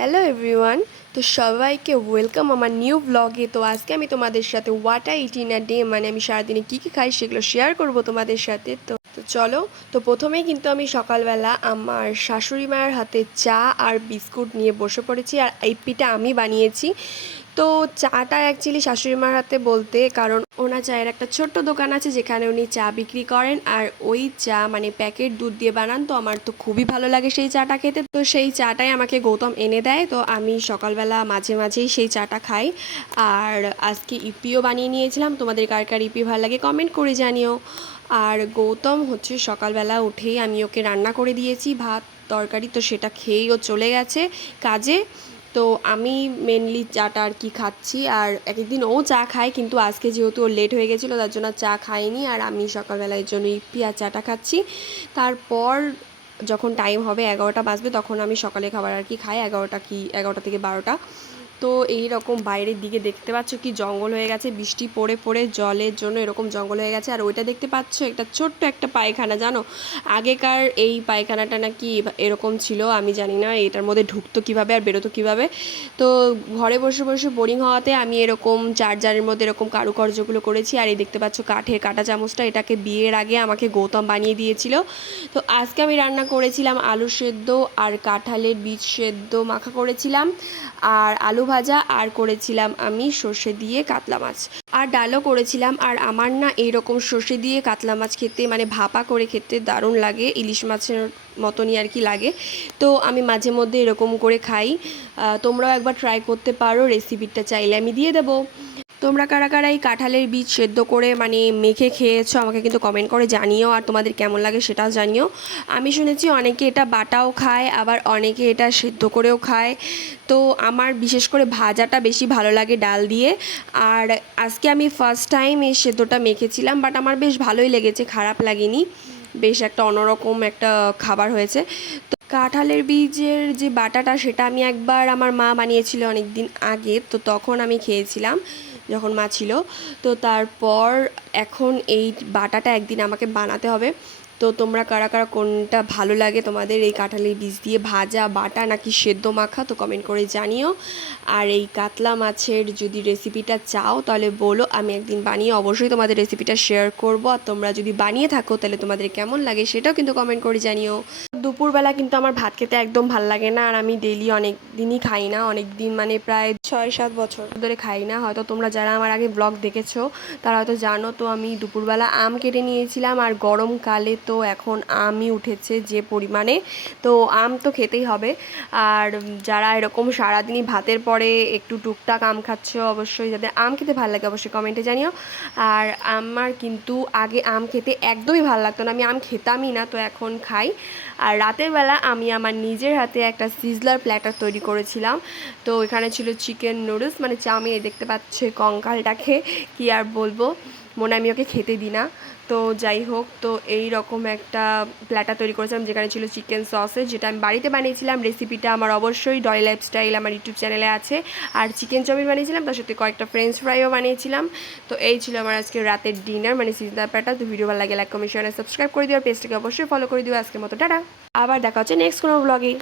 Hello everyone. তো সবাইকে welcome আমার নিউ ব্লগে। তো আজকে আমি তোমাদের সাথে what I it in a day, মানে আমি সারাদিনে কী কী খাই সেগুলো শেয়ার করব তোমাদের সাথে। তো তো চলো। তো প্রথমেই কিন্তু আমি সকালবেলা আমার শাশুড়ি মায়ের হাতে চা আর বিস্কুট নিয়ে বসে পড়েছি, আর এই পিঠা আমি বানিয়েছি। তো চাটা অ্যাকচুয়ালি শাশুড়ি মার হাতে বলতে, কারণ ওনার চায়ের একটা ছোট্ট দোকান আছে যেখানে উনি চা বিক্রি করেন, আর ওই চা মানে প্যাকেট দুধ দিয়ে বানান। তো আমার তো খুবই ভালো লাগে সেই চাটা খেতে। তো সেই চাটাই আমাকে গৌতম এনে দেয়। তো আমি সকালবেলা মাঝে মাঝেই সেই চাটা খাই। আর আজকে ইপিও বানিয়ে নিয়েছিলাম। তোমাদের কার কার ইপি ভালো লাগে কমেন্ট করে জানিও। আর গৌতম হচ্ছে সকালবেলা উঠেই আমি ওকে রান্না করে দিয়েছি ভাত তরকারি, তো সেটা খেয়েই ও চলে গেছে কাজে। তো আমি মেনলি চাটা আর কি খাচ্ছি, আর এক একদিন ও চা খায়, কিন্তু আজকে যেহেতু ও লেট হয়ে গেছিলো তার জন্য চা খাইনি, আর আমি সকালবেলার জন্য ইপি আর চাটা খাচ্ছি। তারপর যখন টাইম হবে 11টা বাজবে তখন আমি সকালে খাবার আর কি খাই, 11টা থেকে 12টা। তো এই রকম বাইরের দিকে দেখতে পাচ্ছ কি জঙ্গল হয়ে গেছে, বৃষ্টি পড়ে পড়ে জলের জন্য এরকম জঙ্গল হয়ে গেছে। আর ওইটা দেখতে পাচ্ছ একটা ছোট্ট একটা পায়খানা, জানো আগেকার এই পায়খানাটা নাকি এরকম ছিল, আমি জানি না এটার মধ্যে ঢুকতো কীভাবে আর বেরোতো কীভাবে। তো ঘরে বসে বসে বোরিং হওয়াতে আমি এরকম চার্জারের মধ্যে এরকম কারুকার্যগুলো করেছি। আর এই দেখতে পাচ্ছ কাঠের কাঁটা চামচটা, এটাকে বিয়ের আগে আমাকে গৌতম বানিয়ে দিয়েছিল। তো আজকে আমি রান্না করেছিলাম আলু সেদ্ধ আর কাঁঠালের বীজ সেদ্ধ মাখা করেছিলাম, আর আলু ভাজা, আর করেছিলাম আমি সর্ষে দিয়ে কাতলা মাছ, আর ডালও করেছিলাম। আর আমার না এইরকম সর্ষে দিয়ে কাতলা মাছ খেতে মানে ভাপা করে খেতে দারুণ লাগে, ইলিশ মাছের মতনই আর কি লাগে। তো আমি মাঝে মধ্যে এরকম করে খাই। তোমরাও একবার ট্রাই করতে পারো, রেসিপিটা চাইলে আমি দিয়ে দেবো। তোমরা কারা কারা এই কাঁঠালের বীজ সেদ্ধ করে মানে মেখে খেয়েছো আমাকে কিন্তু কমেন্ট করে জানিও, আর তোমাদের কেমন লাগে সেটাও জানিও। আমি শুনেছি অনেকে এটা বাটাও খায়, আবার অনেকে এটা সেদ্ধ করেও খায়। তো আমার বিশেষ করে ভাজাটা বেশি ভালো লাগে ডাল দিয়ে। আর আজকে আমি ফার্স্ট টাইম এই সেদ্ধটা মেখেছিলাম, বাট আমার বেশ ভালোই লেগেছে, খারাপ লাগেনি। বেশ একটা অন্যরকম একটা খাবার হয়েছে। তো কাঁঠালের বীজের যে বাটাটা সেটা আমি একবার আমার মা বানিয়েছিল অনেক দিন আগে, তো তখন আমি খেয়েছিলাম যখন মা ছিল। তো তারপর এখন এই বাটাটা একদিন আমাকে বানাতে হবে। তো তোমরা কারা কারা কোনটা ভালো লাগে তোমাদের, এই কাঁঠালের বীজ দিয়ে ভাজা বাটা নাকি সেদ্ধ মাখা, তো কমেন্ট করে জানিও। আর এই কাতলা মাছের যদি রেসিপিটা চাও তাহলে বলো, আমি একদিন বানিয়ে অবশ্যই তোমাদের রেসিপিটা শেয়ার করব। আর তোমরা যদি বানিয়ে থাকো তাহলে তোমাদের কেমন লাগে সেটাও কিন্তু কমেন্ট করে জানিও। দুপুরবেলা কিন্তু আমার ভাত খেতে একদম ভাল লাগে না, আর আমি ডেইলি অনেক দিনই খাই না, অনেক দিন মানে প্রায় 6-7 বছর ধরে খাই না। হয়তো তোমরা যারা আমার আগে ব্লগ দেখেছো তারা হয়তো জানো। তো আমি দুপুরবেলা আম কেটে নিয়েছিলাম, আর গরমকালে তো এখন আমই উঠেছে যে পরিমাণে, তো আম তো খেতেই হবে। আর যারা এরকম সারাদিনই ভাতের পরে একটু টুকটাক আম খাচ্ছ, অবশ্যই যাদের আম খেতে ভালো লাগে অবশ্যই কমেন্টে জানিও। আর আমার কিন্তু আগে আম খেতে একদমই ভালো লাগতো না, আমি আম খেতামই না, তো এখন খাই। আর রাতের বেলা আমি আমার নিজের হাতে একটা সিজলার প্ল্যাটার তৈরি করেছিলাম। তো এখানে ছিল চিকেন নুডলস, মানে চাউমিন, দেখতে পাচ্ছে কঙ্কালটাকে, কি আর বলবো, মনে আমি ওকে খেতে দিই না। তো যাই হোক, তো এই রকম একটা প্ল্যাটার তৈরি করেছিলাম যেখানে ছিল চিকেন সসেজ, যেটা আমি বাড়িতে বানিয়েছিলাম। রেসিপিটা আমার অবশ্যই ডলি লাইফস্টাইল আমার ইউটিউব চ্যানেলে আছে। আর চিকেন চাউমিন বানিয়েছিলাম, তার সাথে কয়েকটা ফ্রেঞ্চ ফ্রাইও বানিয়েছিলাম। তো এই ছিল আমার আজকে রাতের ডিনার, মানে সিজলার প্ল্যাটার। তো ভিডিও ভালো লাগে লাইক কমেন্ট শেয়ার সাবস্ক্রাইব করে দিও, আর পেজটাকে অবশ্যই ফলো করে দিও। আজকের মতো টাটা, আবার দেখা হচ্ছে নেক্সট কোনো ব্লগে।